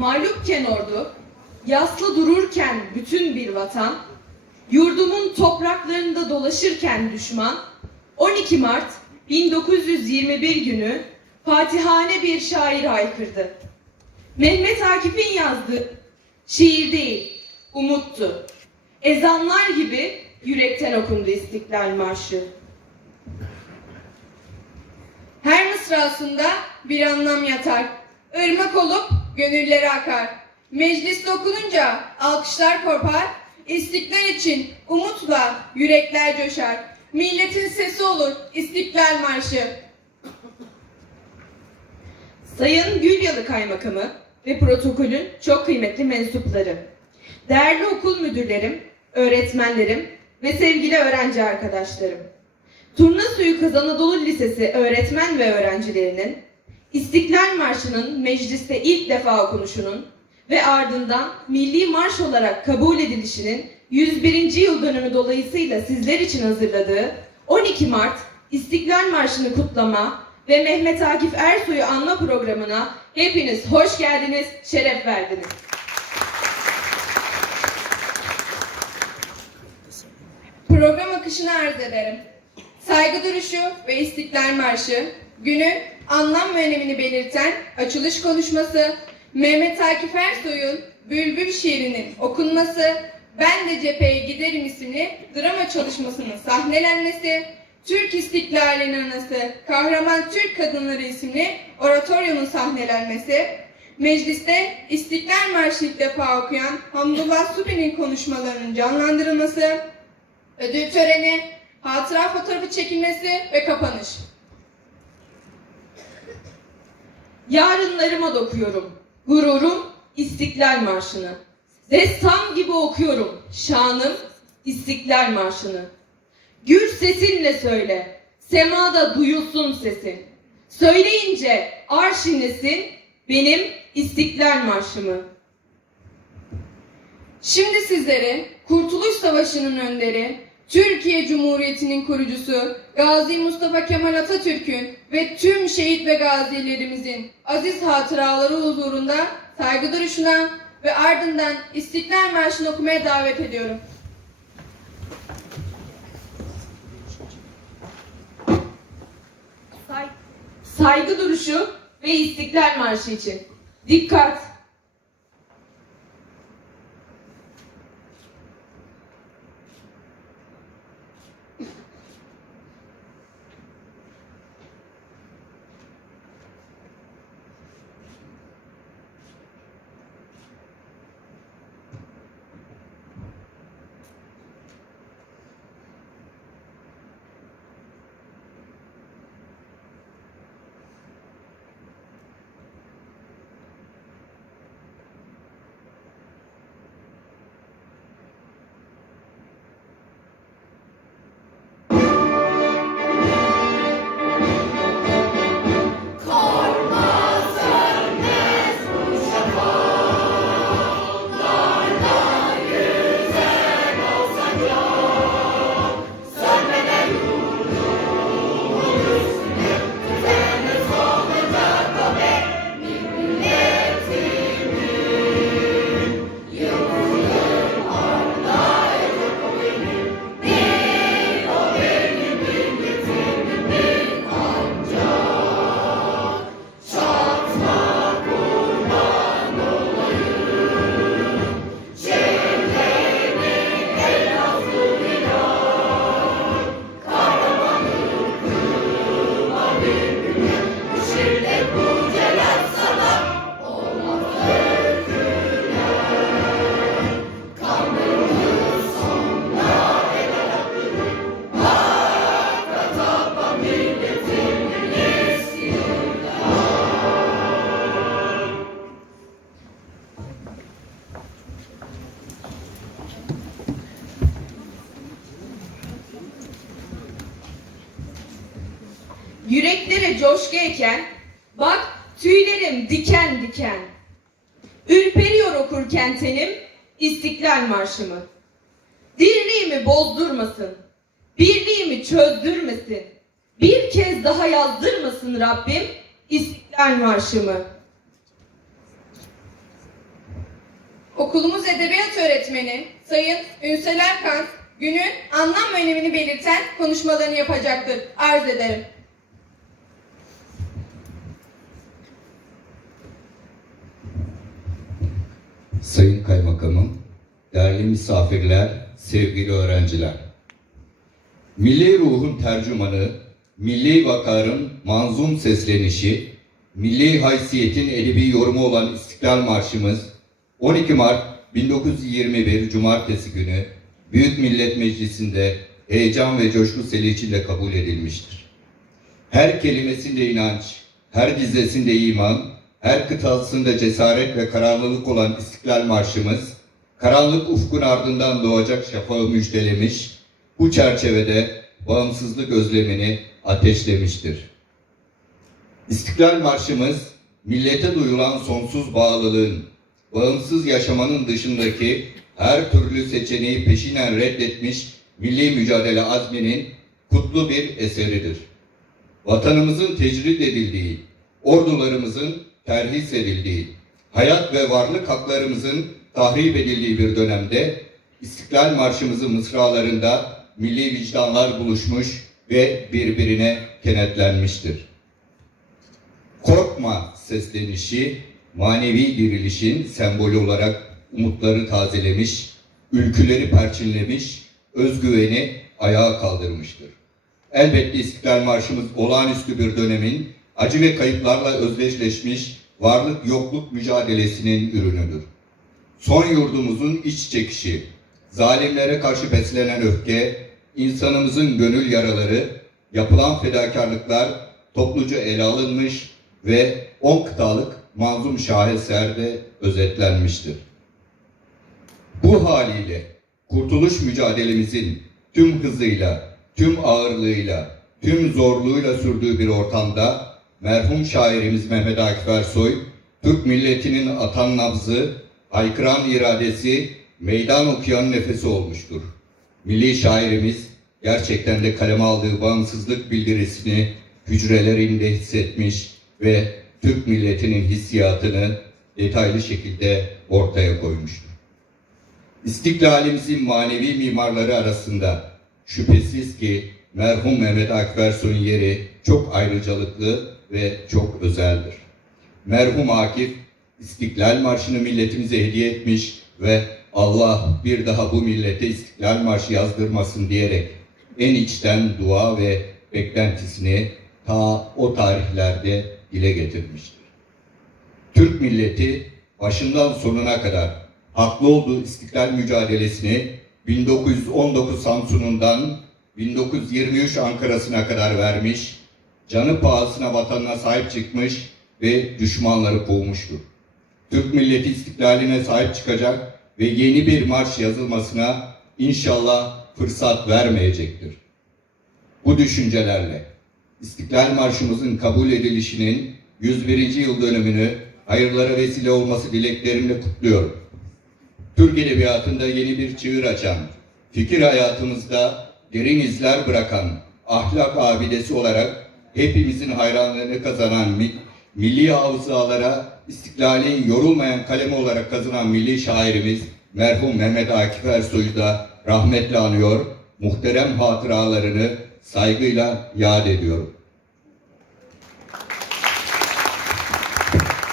Mağlupken ordu, yaslı dururken bütün bir vatan, yurdumun topraklarında dolaşırken düşman, 12 Mart 1921 günü Fatihane bir şair haykırdı. Mehmet Akif'in yazdığı şiir değil, umuttu. Ezanlar gibi yürekten okundu İstiklal Marşı. Her mısrasında bir anlam yatar. Irmak olup gönülleri akar. Mecliste okununca alkışlar korpar. İstiklal için umutla yürekler coşar. Milletin sesi olur İstiklal Marşı. Sayın Gülyalı Kaymakamı ve protokolün çok kıymetli mensupları, değerli okul müdürlerim, öğretmenlerim ve sevgili öğrenci arkadaşlarım. Turna Suyu Kız Anadolu Lisesi öğretmen ve öğrencilerinin İstiklal Marşı'nın mecliste ilk defa okunuşunun ve ardından milli marş olarak kabul edilişinin 101. yıl dönümü dolayısıyla sizler için hazırladığı 12 Mart İstiklal Marşı'nı kutlama ve Mehmet Akif Ersoy'u anma programına hepiniz hoş geldiniz, şeref verdiniz. Program akışını arz ederim. Saygı duruşu ve İstiklal Marşı, günü anlam ve önemini belirten açılış konuşması, Mehmet Akif Ersoy'un Bülbül şiirinin okunması, Ben de Cepheye Giderim isimli drama çalışmasının sahnelenmesi, Türk İstiklalinin Anası, Kahraman Türk Kadınları isimli oratoryonun sahnelenmesi, Mecliste İstiklal Marşı ilk defa okuyan Hamdullah Subi'nin konuşmalarının canlandırılması, ödül töreni, hatıra fotoğrafı çekilmesi ve kapanış. Yarınlarıma dokuyorum. Gururum İstiklal Marşı'nı. Destan gibi okuyorum. Şanım İstiklal Marşı'nı. Gür sesinle söyle. Semada duyulsun sesin. Söyleyince arş inlesin benim İstiklal Marşımı. Şimdi sizlere Kurtuluş Savaşı'nın önderi, Türkiye Cumhuriyeti'nin kurucusu Gazi Mustafa Kemal Atatürk'ün ve tüm şehit ve gazilerimizin aziz hatıraları huzurunda saygı duruşuna ve ardından İstiklal Marşı'nı okumaya davet ediyorum. Say- saygı duruşu ve İstiklal Marşı için. Dikkat! Yüreklere coşku eken, bak tüylerim diken diken. Ürperiyor okurken tenim, İstiklal Marşımı. Dirliğimi bozdurmasın, birliğimi çözdürmesin. Bir kez daha yazdırmasın Rabbim İstiklal Marşımı. Okulumuz edebiyat öğretmeni Sayın Ünsel Erkan günün anlam ve önemini belirten konuşmalarını yapacaktır. Arz ederim. Sayın Kaymakamım, değerli misafirler, sevgili öğrenciler. Milli ruhun tercümanı, milli vakarın manzum seslenişi, milli haysiyetin edebi yorumu olan İstiklal Marşımız 12 Mart 1921 Cumartesi günü Büyük Millet Meclisi'nde heyecan ve coşku seli içinde kabul edilmiştir. Her kelimesinde inanç, her dizesinde iman, her kıtasında cesaret ve kararlılık olan İstiklal Marşımız, karanlık ufkun ardından doğacak şafağı müjdelemiş, bu çerçevede bağımsızlık özlemini ateşlemiştir. İstiklal Marşımız, millete duyulan sonsuz bağlılığın, bağımsız yaşamanın dışındaki her türlü seçeneği peşinen reddetmiş milli mücadele azminin kutlu bir eseridir vatanımızın tecrid edildiği, ordularımızın terhis edildiği, hayat ve varlık haklarımızın tahrip edildiği bir dönemde İstiklal Marşımızı mısralarında milli vicdanlar buluşmuş ve birbirine kenetlenmiştir. Korkma seslenişi manevi dirilişin sembolü olarak umutları tazelemiş, ülküleri perçinlemiş, özgüveni ayağa kaldırmıştır. Elbette İstiklal Marşımız olağanüstü bir dönemin acı ve kayıplarla özdeşleşmiş varlık yokluk mücadelesinin ürünüdür. Son yurdumuzun iç çekişi, zalimlere karşı beslenen öfke, insanımızın gönül yaraları, yapılan fedakarlıklar topluca ele alınmış ve 10 kıtalık manzum şaheserde özetlenmiştir. Bu haliyle kurtuluş mücadelemizin tüm hızıyla, tüm ağırlığıyla, tüm zorluğuyla sürdüğü bir ortamda merhum şairimiz Mehmet Akif Ersoy, Türk milletinin atan nabzı, haykıran iradesi, meydan okuyan nefesi olmuştur. Milli şairimiz gerçekten de kaleme aldığı bağımsızlık bildirisini hücrelerinde hissetmiş ve Türk milletinin hissiyatını detaylı şekilde ortaya koymuştur. İstiklalimizin manevi mimarları arasında şüphesiz ki merhum Mehmet Akif Ersoy'un yeri çok ayrıcalıklı ve çok özeldir. Merhum Akif İstiklal Marşı'nı milletimize hediye etmiş ve Allah bir daha bu millete İstiklal Marşı yazdırmasın diyerek en içten dua ve beklentisini ta o tarihlerde dile getirmiştir. Türk milleti başından sonuna kadar haklı olduğu istiklal mücadelesini 1919 Samsun'undan 1923 Ankara'sına kadar vermiş, canı pahasına vatanına sahip çıkmış ve düşmanları kovmuştur. Türk milleti istiklaline sahip çıkacak ve yeni bir marş yazılmasına inşallah fırsat vermeyecektir. Bu düşüncelerle İstiklal Marşımızın kabul edilişinin 101. yıl dönümünü hayırlara vesile olması dileklerimle kutluyorum. Türk Edebiyatı'nda yeni bir çığır açan, fikir hayatımızda derin izler bırakan, ahlak abidesi olarak hepimizin hayranlığını kazanan mi- milli hafızalara istiklalin yorulmayan kalemi olarak kazanan milli şairimiz merhum Mehmet Akif Ersoy'u da rahmetle anıyor, muhterem hatıralarını saygıyla yad ediyorum.